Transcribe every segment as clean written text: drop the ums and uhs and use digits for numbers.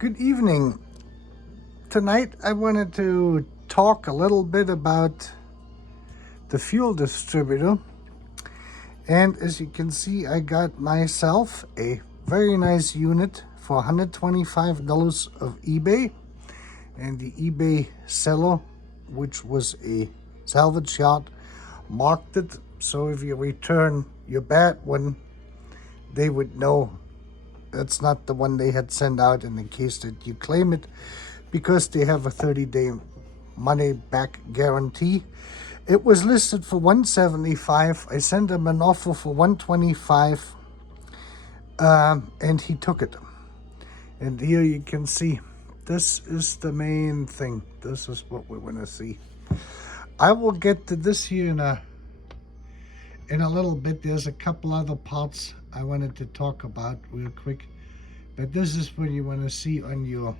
Good evening. Tonight I wanted to talk a little bit about the fuel distributor. And as you can see, I got myself a very nice unit for $125 of eBay. And the eBay seller, which was a salvage yard, marked it. So if you return your bad one, they would know that's not the one they had sent out, in the case that you claim it, because they have a 30-day money back guarantee. It was listed for $175. I sent him an offer for $125, and he took it. And here you can see, this is the main thing. This is what we want to see. I will get to this here in a little bit. There's a couple other parts I wanted to talk about real quick, but this is what you want to see on your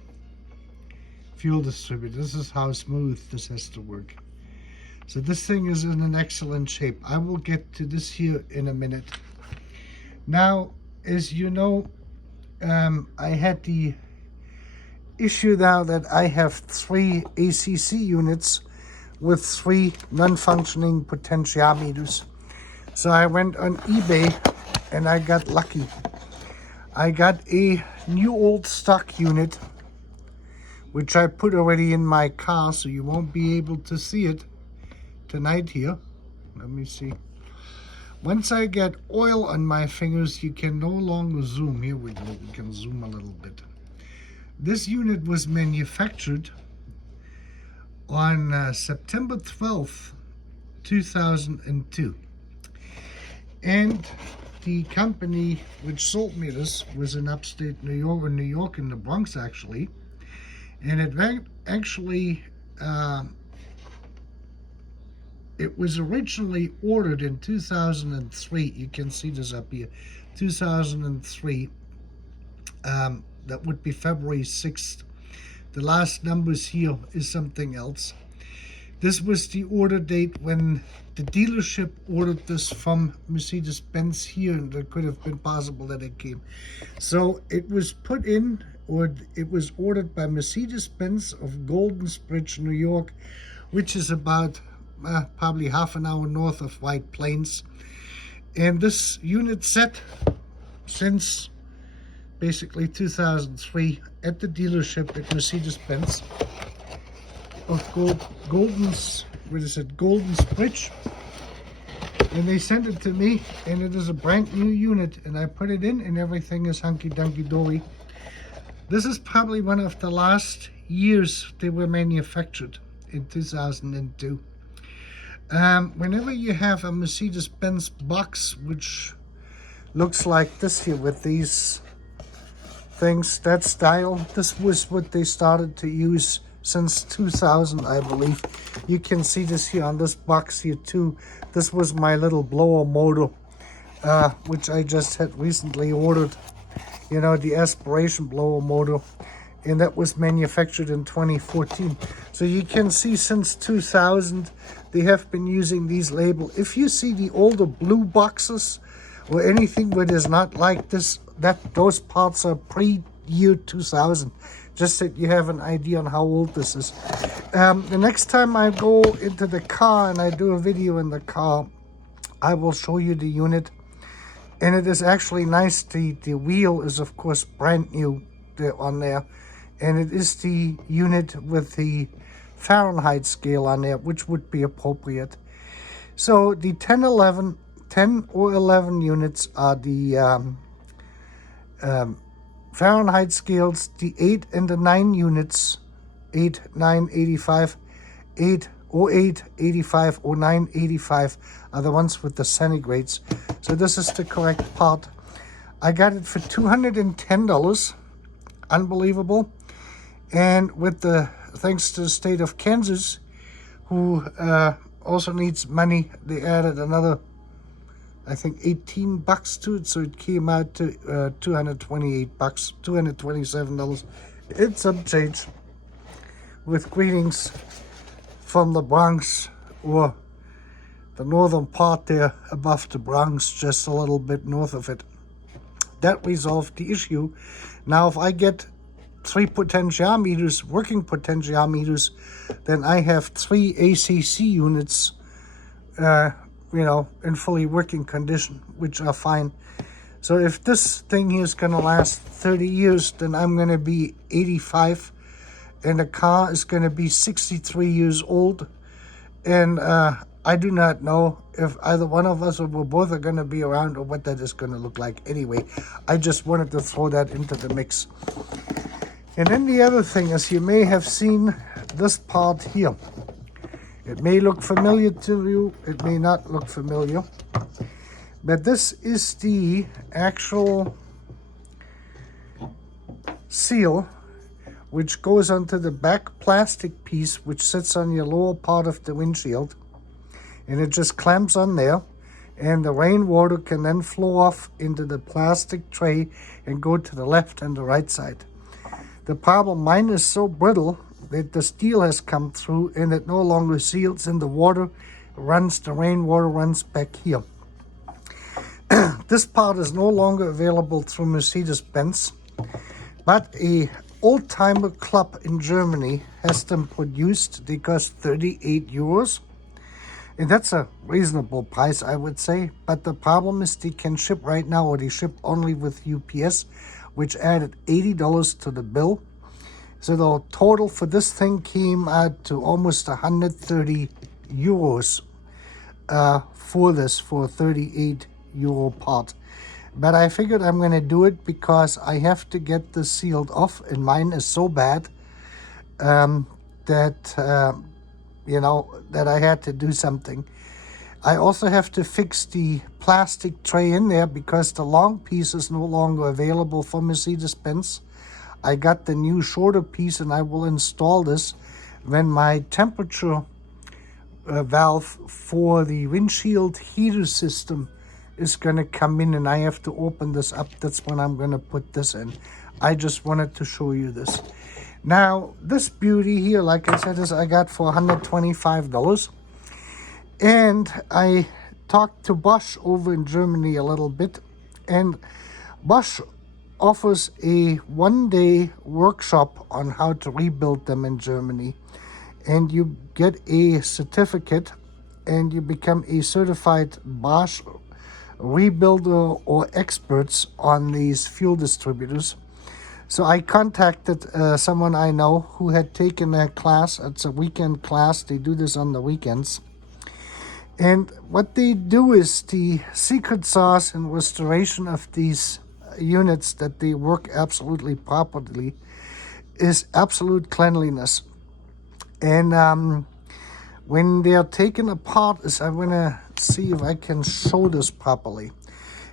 fuel distributor. This is how smooth this has to work. So this thing is in an excellent shape. I will get to this here in a minute. Now, as you know, I had the issue now that I have 3 ACC units with 3 non-functioning potentiometers. So I went on eBay and I got lucky. I got a new old stock unit, which I put already in my car, so you won't be able to see it tonight here. Let me see. Once I get oil on my fingers, you can no longer zoom. Here we go, we can zoom a little bit. This unit was manufactured on September 12th, 2002. And the company which sold me this was in upstate New York, in the Bronx actually. And it actually, it was originally ordered in 2003. You can see this up here, 2003. That would be February 6th. The last numbers here is something else. This was the order date when the dealership ordered this from Mercedes-Benz here, and it could have been possible that it came. So it was put in, or it was ordered by Mercedes-Benz of Golden Bridge, New York, which is about probably half an hour north of White Plains. And this unit sat since basically 2003 at the dealership at Mercedes-Benz of Golden's Bridge, and they sent it to me, and it is a brand new unit, and I put it in and everything is hunky-dunky dory. This is probably one of the last years they were manufactured, in 2002. Whenever you have a Mercedes-Benz box which looks like this here with these things, that style, this was what they started to use since 2000, I believe. You can see this here on this box here too. This was my little blower motor, which I just had recently ordered. You know, the aspiration blower motor, and that was manufactured in 2014. So you can see since 2000 they have been using these labels. If you see the older blue boxes or anything where it is not like this, those parts are pre-year 2000. Just that you have an idea on how old this is. The next time I go into the car and I do a video in the car, I will show you the unit. And it is actually nice. The wheel is, of course, brand new on there. And it is the unit with the Fahrenheit scale on there, which would be appropriate. So the 10 or 11 units are the Fahrenheit scales. The 8 and the 9 units, 8, 9, 85, 8, 08, 85, 09, 85 are the ones with the centigrades. So this is the correct part. I got it for $210. Unbelievable. And with the thanks to the state of Kansas, who also needs money, they added another, I think, $18 to it, so it came out to $228, $227. It's some change. With greetings from the Bronx, or the northern part there above the Bronx, just a little bit north of it. That resolved the issue. Now, if I get 3 potentiometers, working potentiometers, then I have 3 ACC units, in fully working condition, which are fine. So if this thing here is going to last 30 years, then I'm going to be 85, and the car is going to be 63 years old. And I do not know if either one of us or we're both are going to be around, or what that is going to look like. Anyway, I just wanted to throw that into the mix. And then the other thing is, you may have seen this part here. It may look familiar to you, it may not look familiar, but this is the actual seal which goes onto the back plastic piece which sits on your lower part of the windshield, and it just clamps on there, and the rainwater can then flow off into the plastic tray and go to the left and the right side. The problem, mine is so brittle that the steel has come through and it no longer seals, and the rainwater runs back here. This part is no longer available through Mercedes-Benz, but a old-timer club in Germany has them produced. They cost 38 euros, and that's a reasonable price, I would say. But the problem is they can ship right now, or they ship only with UPS, which added $80 to the bill. So the total for this thing came out to almost 130 euros for a 38 euro part. But I figured I'm going to do it because I have to get this sealed off, and mine is so bad that I had to do something. I also have to fix the plastic tray in there because the long piece is no longer available for Mercedes-Benz. I got the new shorter piece, and I will install this when my temperature valve for the windshield heater system is going to come in, and I have to open this up. That's when I'm going to put this in. I just wanted to show you this. Now, this beauty here, like I said, is I got for $125. And I talked to Bosch over in Germany a little bit, and Bosch offers a one-day workshop on how to rebuild them in Germany. And you get a certificate, and you become a certified Bosch rebuilder or experts on these fuel distributors. So I contacted someone I know who had taken a class. It's a weekend class. They do this on the weekends. And what they do is the secret sauce in restoration of these units, that they work absolutely properly, is absolute cleanliness. And when they are taken apart, is I'm going to see if I can show this properly.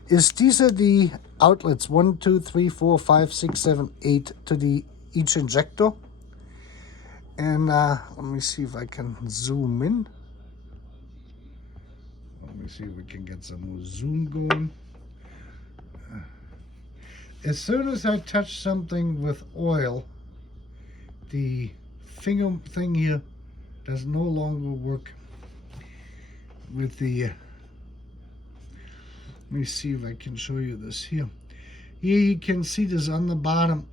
These are the outlets 1, 2, 3, 4, 5, 6, 7, 8 to each injector. And let me see if I can zoom in. Let me see if we can get some more zoom going. As soon as I touch something with oil, the finger thing here does no longer work with the let me see if I can show you this here. Here you can see this on the bottom.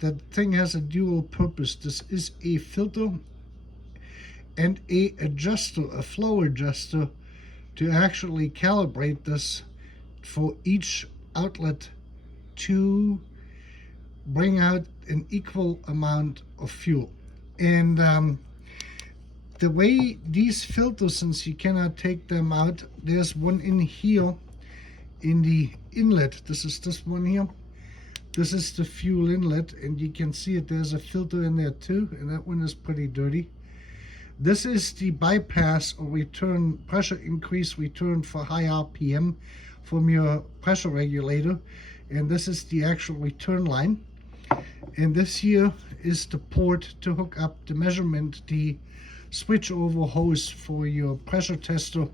That thing has a dual purpose. This is a filter and a adjuster, a flow adjuster, to actually calibrate this for each outlet to bring out an equal amount of fuel. And the way these filters, since you cannot take them out, there's one in here in the inlet. This is this one here. This is the fuel inlet, and you can see it. There's a filter in there too, and that one is pretty dirty. This is the bypass or return, pressure increase return for high RPM from your pressure regulator. And this is the actual return line. And this here is the port to hook up the measurement, the switch over hose for your pressure tester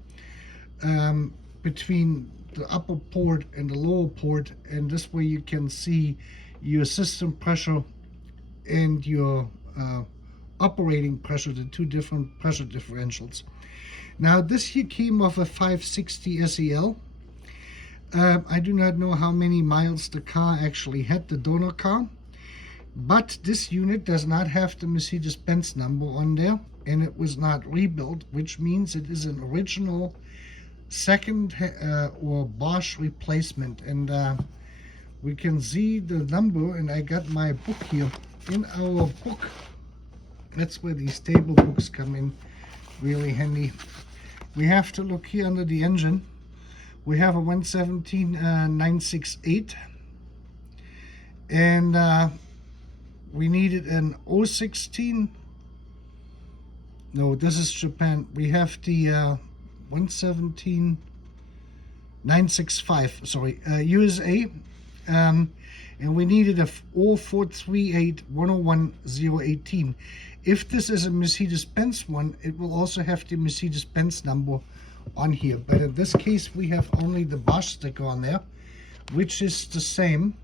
between the upper port and the lower port. And this way you can see your system pressure and your operating pressure, the two different pressure differentials. Now this here came off a 560 SEL. I do not know how many miles the car actually had, the donor car. But this unit does not have the Mercedes-Benz number on there, and it was not rebuilt, which means it is an original second or Bosch replacement. And we can see the number, and I got my book here. In our book, that's where these table books come in really handy. We have to look here under the engine. We have a 117,968, and we needed an 016. No, this is Japan. We have the 117,965, sorry, USA. And we needed a 0438101018. If this is a Mercedes-Benz one, it will also have the Mercedes-Benz number on here. But in this case, we have only the Bosch sticker on there, which is the same.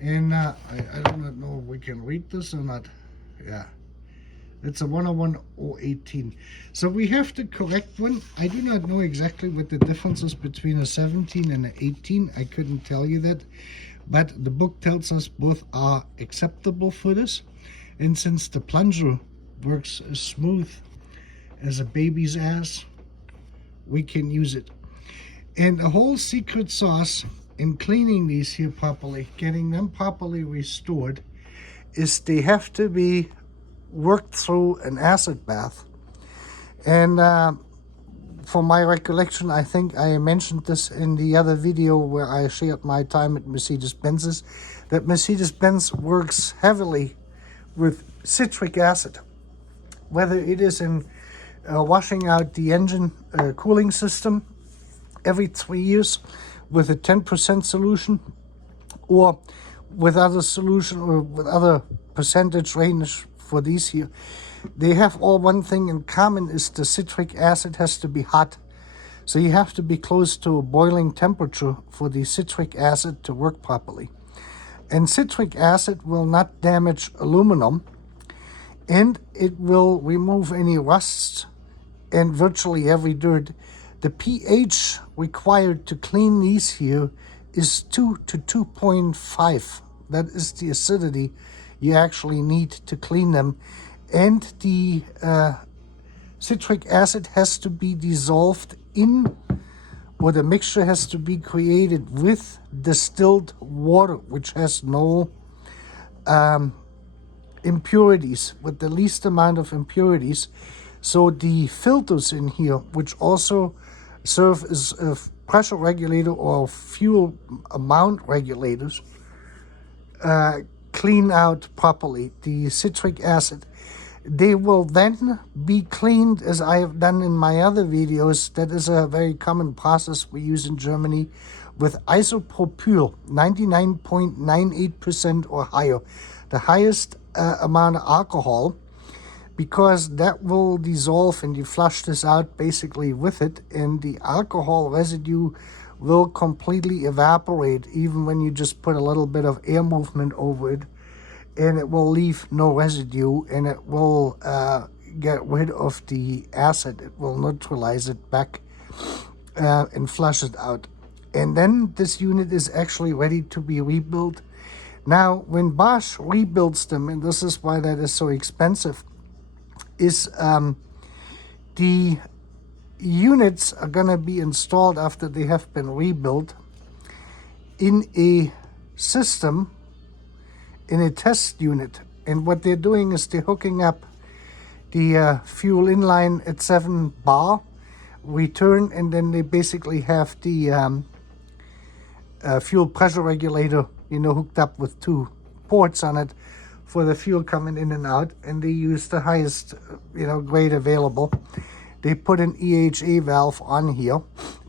And I don't know if we can read this or not. Yeah, it's a 101018. So we have the correct one. I do not know exactly what the difference is between a 17 and an 18. I couldn't tell you that. But the book tells us both are acceptable for this. And since the plunger works as smooth as a baby's ass, we can use it. And the whole secret sauce in cleaning these here properly, getting them properly restored, is they have to be worked through an acid bath. And from my recollection, I think I mentioned this in the other video where I shared my time at Mercedes-Benz's, that Mercedes-Benz works heavily with citric acid, whether it is in washing out the engine cooling system every 3 years with a 10% solution, or with other solution, or with other percentage range for these here. They have all one thing in common, is the citric acid has to be hot. So you have to be close to a boiling temperature for the citric acid to work properly. And citric acid will not damage aluminum, and it will remove any rust and virtually every dirt. The pH required to clean these here is 2 to 2.5. That is the acidity you actually need to clean them. And the citric acid has to be dissolved in, or the mixture has to be created with distilled water, which has no impurities, with the least amount of impurities. So the filters in here, which also serve as a pressure regulator or fuel amount regulators, clean out properly the citric acid. They will then be cleaned, as I have done in my other videos. That is a very common process we use in Germany, with isopropyl, 99.98% or higher, the highest amount of alcohol, because that will dissolve and you flush this out basically with it, and the alcohol residue will completely evaporate even when you just put a little bit of air movement over it, and it will leave no residue, and it will get rid of the acid. It will neutralize it back and flush it out. And then this unit is actually ready to be rebuilt. Now, when Bosch rebuilds them, and this is why that is so expensive, is the units are going to be installed after they have been rebuilt in a system, in a test unit. And what they're doing is they're hooking up the fuel inline at 7 bar return, and then they basically have the fuel pressure regulator, hooked up with 2 ports on it for the fuel coming in and out, and they use the highest grade available. They put an EHA valve on here,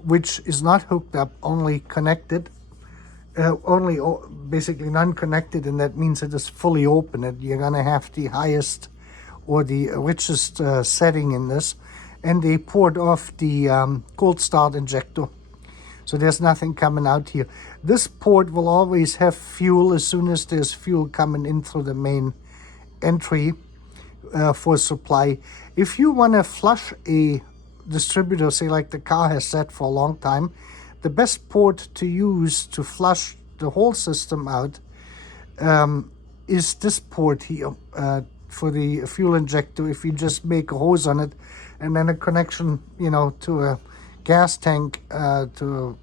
which is not hooked up, only connected, basically non-connected, and that means it is fully open. And you're gonna have the highest or the richest setting in this, and they poured off the cold start injector, so there's nothing coming out here. This port will always have fuel as soon as there's fuel coming in through the main entry for supply. If you want to flush a distributor, say like the car has sat for a long time, the best port to use to flush the whole system out is this port here for the fuel injector. If you just make a hose on it and then a connection, you know, to a gas tank, to,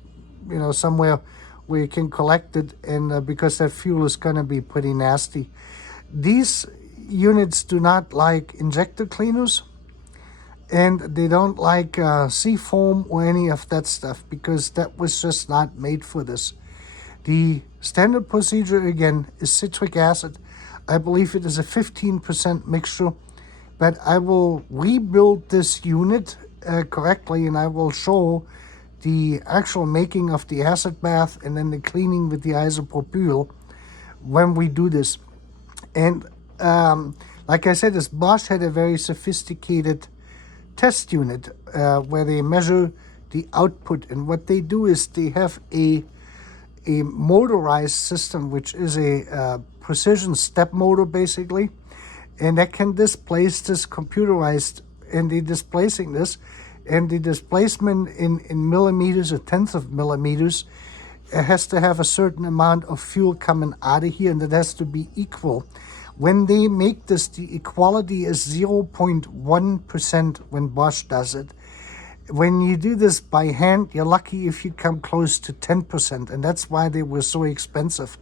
you know, somewhere where you can collect it, and because that fuel is going to be pretty nasty. These units do not like injector cleaners, and they don't like sea foam or any of that stuff, because that was just not made for this. The standard procedure, again, is citric acid. I believe it is a 15% mixture, but I will rebuild this unit correctly, and I will show the actual making of the acid bath and then the cleaning with the isopropyl when we do this. And like I said, this Bosch had a very sophisticated test unit where they measure the output, and what they do is they have a motorized system, which is a precision step motor basically, and that can displace this computerized, and they're displacing this, and the displacement in millimeters, a tenth of millimeters, has to have a certain amount of fuel coming out of here, and it has to be equal. When they make this, the equality is 0.1% when Bosch does it. When you do this by hand, you're lucky if you come close to 10%, and that's why they were so expensive.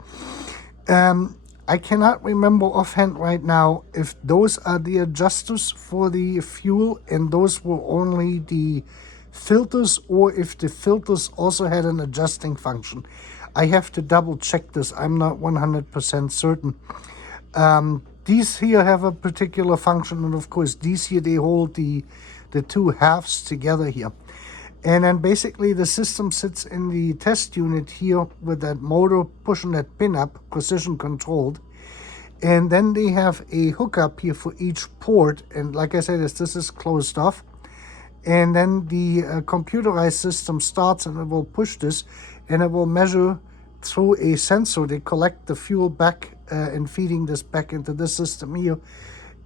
I cannot remember offhand right now if those are the adjusters for the fuel and those were only the filters, or if the filters also had an adjusting function. I have to double check this. I'm not 100% certain. These here have a particular function, and of course these here, they hold the two halves together here. And then basically the system sits in the test unit here with that motor pushing that pin up, precision controlled. And then they have a hookup here for each port. And like I said, this is closed off. And then the computerized system starts, and it will push this, and it will measure through a sensor. They collect the fuel back and feeding this back into the system here.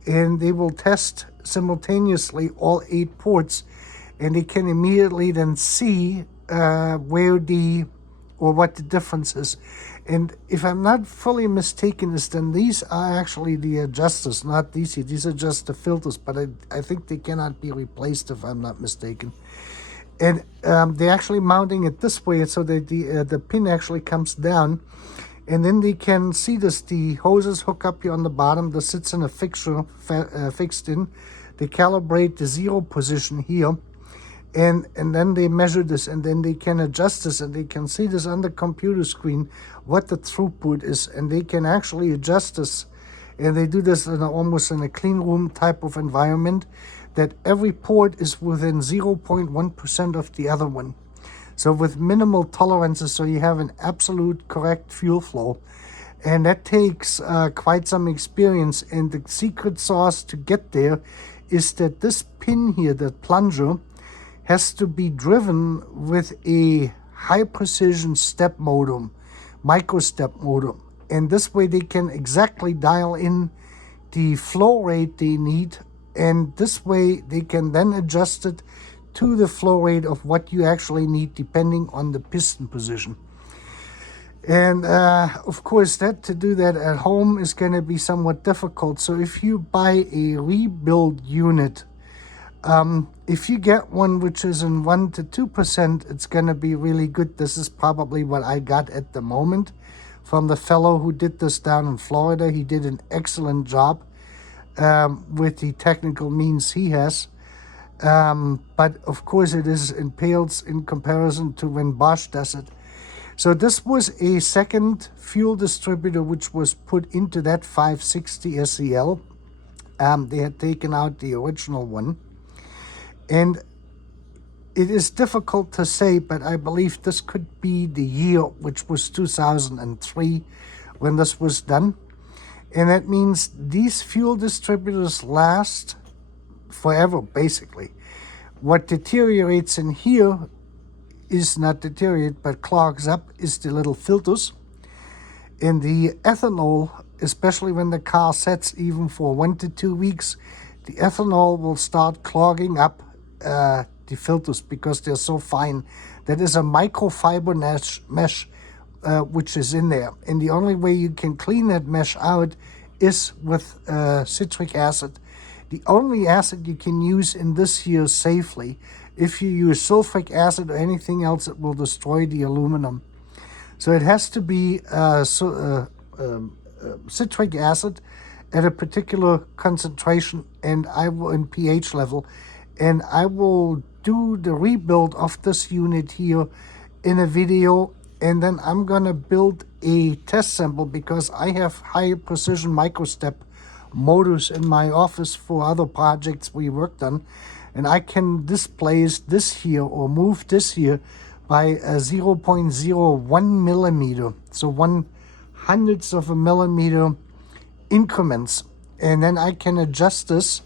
And they will test simultaneously all 8 ports, and they can immediately then see what the difference is. And if I'm not fully mistaken, then these are actually the adjusters, not these here. These are just the filters, but I think they cannot be replaced if I'm not mistaken. And they're actually mounting it this way so that the pin actually comes down. And then they can see this, the hoses hook up here on the bottom. This sits in a fixture fixed in. They calibrate the 0 position here. And then they measure this, and then they can adjust this, and they can see this on the computer screen, what the throughput is. And they can actually adjust this. And they do this almost in a clean room type of environment, that every port is within 0.1% of the other one. So with minimal tolerances, so you have an absolute correct fuel flow. And that takes quite some experience. And the secret sauce to get there is that this pin here, the plunger, has to be driven with a high precision step motor, micro step motor. And this way they can exactly dial in the flow rate they need. And this way they can then adjust it to the flow rate of what you actually need, depending on the piston position. And of course, to do that at home is going to be somewhat difficult. So if you buy a rebuild unit, if you get one which is in 1 to 2%, it's going to be really good. This is probably what I got at the moment from the fellow who did this down in Florida. He did an excellent job with the technical means he has. But of course it pales in comparison to when Bosch does it. So this was a second fuel distributor which was put into that 560 SEL. They had taken out the original one. And it is difficult to say, but I believe this could be the year, which was 2003 when this was done. And that means these fuel distributors last forever, basically. What deteriorates in here is not deteriorate, but clogs up, is the little filters. In the ethanol, especially when the car sets even for 1 to 2 weeks, the ethanol will start clogging up the filters because they're so fine. That is a microfiber mesh which is in there. And the only way you can clean that mesh out is with citric acid. The only acid you can use in this here safely. If you use sulfuric acid or anything else, it will destroy the aluminum. So it has to be citric acid at a particular concentration and in pH level. And I will do the rebuild of this unit here in a video, and then I'm gonna build a test sample because I have high precision microstep motors in my office for other projects we worked on, and I can displace this here or move this here by 0.01 millimeter, so 1/100th of a millimeter increments, and then I can adjust this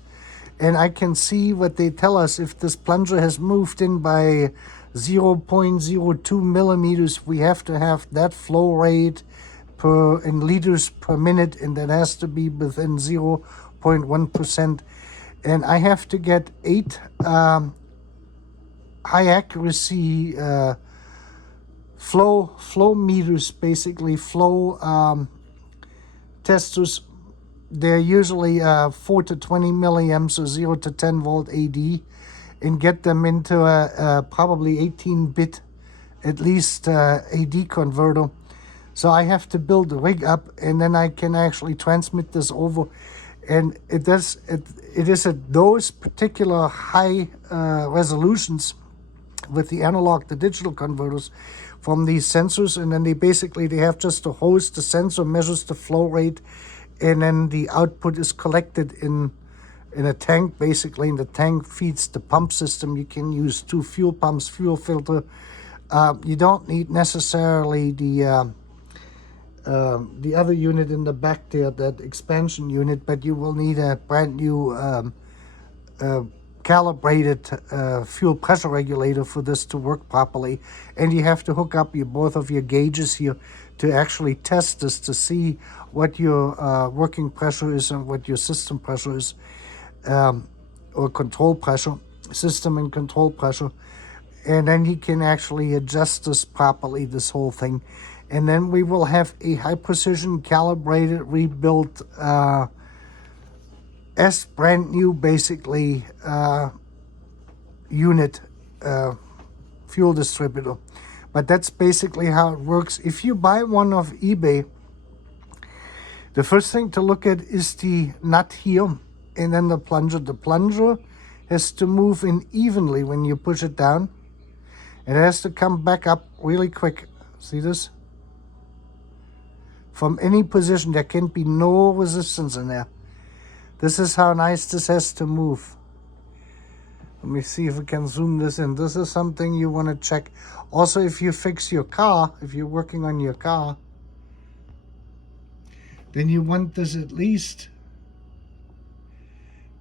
and I can see what they tell us. If this plunger has moved in by 0.02 millimeters, we have to have that flow rate in liters per minute, and that has to be within 0.1%. And I have to get 8 high accuracy flow meters, basically flow testers. They're usually 4 to 20 milliamps or 0 to 10 volt AD, and get them into a probably 18-bit at least AD converter. So I have to build the rig up, and then I can actually transmit this over. And it is at those particular high resolutions with the analog to digital converters from these sensors, and then they have just a hose. The sensor measures the flow rate, and then the output is collected in a tank, basically, and the tank feeds the pump system. You can use 2 fuel pumps, fuel filter. You don't need necessarily the other unit in the back there, that expansion unit, but you will need a brand new calibrated fuel pressure regulator for this to work properly. And you have to hook up both of your gauges here to actually test this to see what your working pressure is and what your system pressure is, or control pressure, system and control pressure. And then you can actually adjust this properly, this whole thing. And then we will have a high precision calibrated, rebuilt, brand new, basically, unit, fuel distributor. But that's basically how it works. If you buy one off eBay, the first thing to look at is the nut here, and then the plunger. The plunger has to move in evenly when you push it down. It has to come back up really quick. See this? From any position, there can be no resistance in there. This is how nice this has to move. Let me see if we can zoom this in. This is something you want to check. Also, if you fix your car, if you're working on your car, then you want this at least.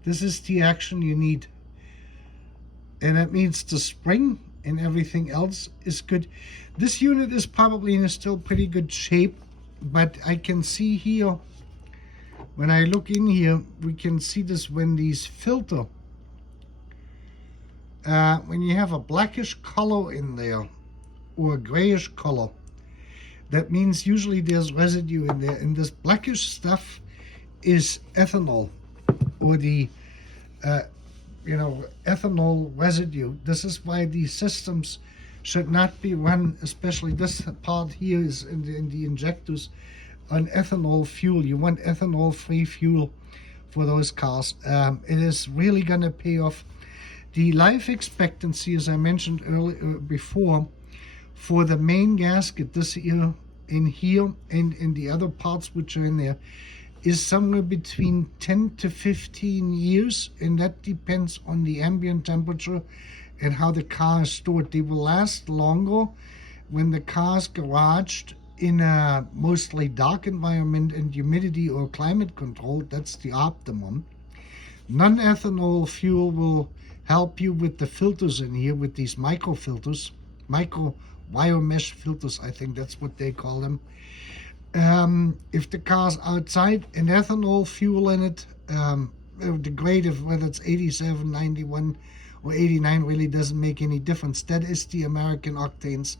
This is the action you need. And that means the spring and everything else is good. This unit is probably in a still pretty good shape, but I can see here, when I look in here, we can see this when these filter, when you have a blackish color in there or a grayish color, that means usually there's residue in there, and this blackish stuff is ethanol, or the ethanol residue. This is why these systems should not be run, especially this part here is in the injectors, on ethanol fuel. You want ethanol-free fuel for those cars. It is really going to pay off. The life expectancy, as I mentioned earlier before, for the main gasket, this here, in here, and in the other parts which are in there, is somewhere between 10 to 15 years, and that depends on the ambient temperature and how the car is stored. They will last longer when the car is garaged in a mostly dark environment and humidity or climate control. That's the optimum. Non-ethanol fuel will help you with the filters in here, with these micro filters, micro wire mesh filters, I think that's what they call them. If the car's outside and ethanol fuel in it, the grade of whether it's 87, 91, or 89 really doesn't make any difference. That is the American octanes.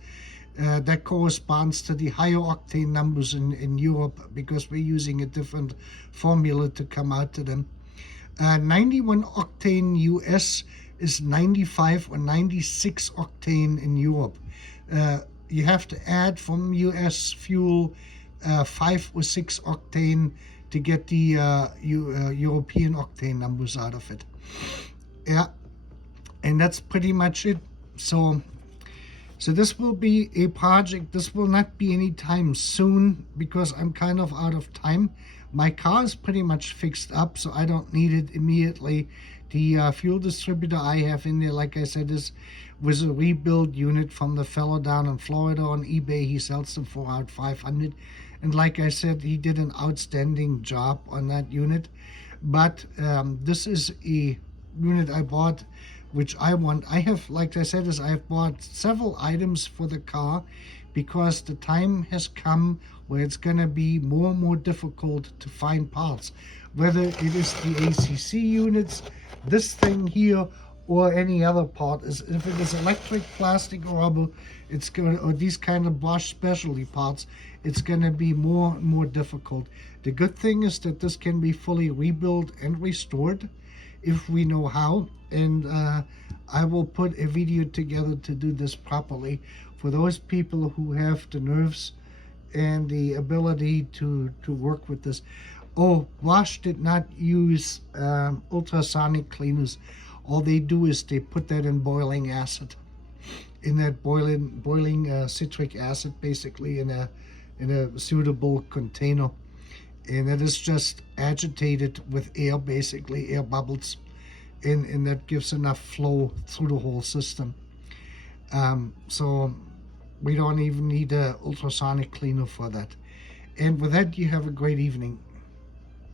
That corresponds to the higher octane numbers in Europe, because we're using a different formula to come out to them. 91 octane US is 95 or 96 octane in Europe. You have to add from US fuel 5 or 6 octane to get the European octane numbers out of it. Yeah, and that's pretty much it. So this will be a project. This will not be anytime soon, because I'm kind of out of time. My car is pretty much fixed up, so I don't need it immediately. The fuel distributor I have in there, like I said, was a rebuild unit from the fellow down in Florida on eBay. He sells them for about $500. And like I said, he did an outstanding job on that unit. But this is a unit I bought, which I want. I have, like I said, I've bought several items for the car, because the time has come where it's going to be more and more difficult to find parts, whether it is the ACC units, this thing here, or any other part. If it is electric, plastic, or rubber, it's going to, or these kind of Bosch specialty parts, it's going to be more and more difficult. The good thing is that this can be fully rebuilt and restored if we know how, and I will put a video together to do this properly for those people who have the nerves and the ability to work with this. Oh, Bosch did not use ultrasonic cleaners. All they do is they put that in boiling acid, in that boiling citric acid, basically in a suitable container, and that is just agitated with air, basically air bubbles, and that gives enough flow through the whole system. So we don't even need an ultrasonic cleaner for that. And with that, you have a great evening.